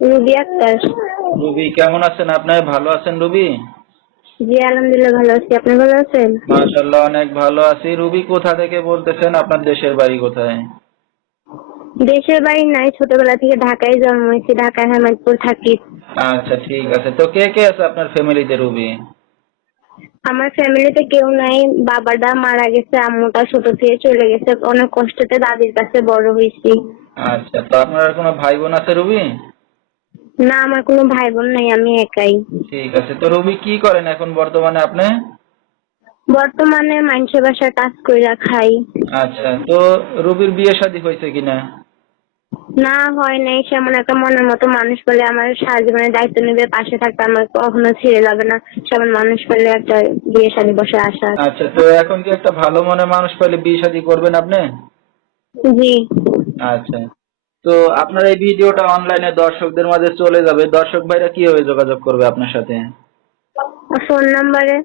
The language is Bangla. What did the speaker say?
রুবি আক্তার। রুবি কেমন আছেন আপনি? ভালো আছেন রুবি? জি আলহামদুলিল্লাহ ভালো আছি, আপনি ভালো আছেন? মাশাআল্লাহ অনেক ভালো আছি। রুবি কোথা থেকে বলতেছেন? আপনার দেশের বাড়ি কোথায়? দেশের বাড়ি নাই, ছোটবেলা থেকে ঢাকায় জন্ম হয়েছি, ঢাকায় হেমায়তপুর থাকি। আচ্ছা ঠিক আছে। তো কে কে আছে আপনার ফ্যামিলিতে রুবি? আমার ফ্যামিলিতে কেউ নাই, বাবাটা মারা গেছে, আম্মুটা ছোট থেকে চলে গেছে, অনেক কষ্টতে দাদির কাছে বড় হয়েছি। আচ্ছা, তো আপনার আর কোনো ভাই বোন আছে রুবি? না, আমার কোনো ভাই বোন নাই, আমি একাই। ঠিক আছে। তো রুবি কি করেন এখন বর্তমানে আপনি? বর্তমানে মানুষের বাসায় কাজ কইরা খাই। আচ্ছা, তো রুবির বিয়ে শাদী হয়েছে কিনা? না, হয় নাই। সেমন একটা মনের মতো মানুষ পেলে আমার সারা জীবনের দায়িত্ব নেবে, পাশে থাকতে, আমার কখনো ছেড়ে যাবে না, সেমন মানুষ পেলে একটা বিয়ে শাদী বসে আসা। আচ্ছা, তো এখন কি একটা ভালো মনে মানুষ পেলে বিয়ে শাদী করবেন আপনি? জি। আচ্ছা, তো আপনার এই ভিডিওটা অনলাইনে দর্শকদের মাঝে চলে যাবে। দর্শক ভাইরা কিভাবে যোগাযোগ করবে আপনার সাথে? ফোন নাম্বারে।